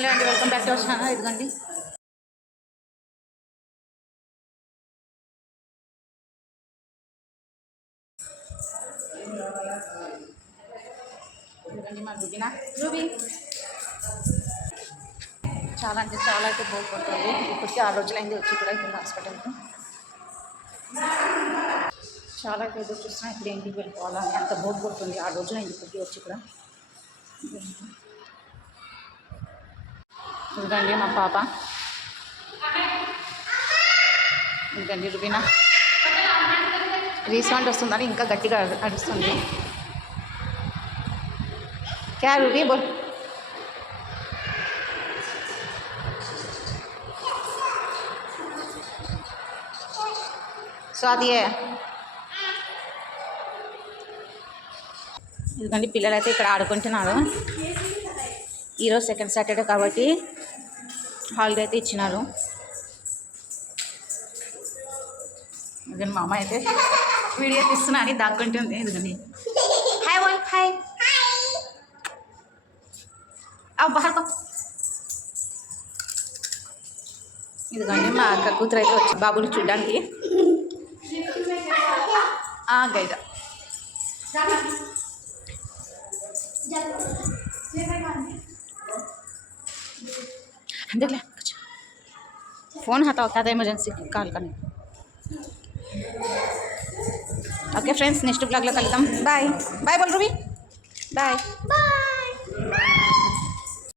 హలో అండి, welcome back to our channel. ఇదిగోండి ఇదిగోండి మా రూబీనా. రూబీ చాలా అంటే చాలా అయితే బోర్ కొడుతుంది. ఇప్పటికీ 6 రోజులైంది వచ్చి కూడా ఇక్కడ హాస్పిటల్కి. చాలా అయితే ఎదురు చూస్తున్నా ఇప్పుడు ఇంటికి వెళ్ళిపోవాలని. అంత బోర్ కొడుతుంది. 6 రోజులైంది ఇప్పటికీ వచ్చి కూడా. ఇదిగండి మా పాప. ఇదిగండి రుబీనా. రీసౌండ్ వస్తుందని ఇంకా గట్టిగా అరుస్తుంది. క్యా రూబీ బోల్. స్వాదియే. ఇదిగండి పిల్లలు అయితే ఇక్కడ ఆడుకుంటున్నారు. ఈరోజు సెకండ్ సాటర్డే కాబట్టి హాలిడే అయితే ఇచ్చినారు. ఇదిగండి మా అమ్మ అయితే వీడియో తీస్తున్నా అని దాక్కుంటుంది. ఇదిగండి హాయ్ వన్ హాయ్ బాగా. ఇదిగండి మా అక్క కూతురు అయితే వచ్చి బాబుని చూడడానికి గైడ. అందుకే फ़ोन हटाओ क्या था इमरजेंसी कॉल करने. ओके फ्रेंड्स, नेक्स्ट ब्लॉग లో కలుద్దాం. బాయ్ బాయ్ బోల్ రూబీ. Bye bye.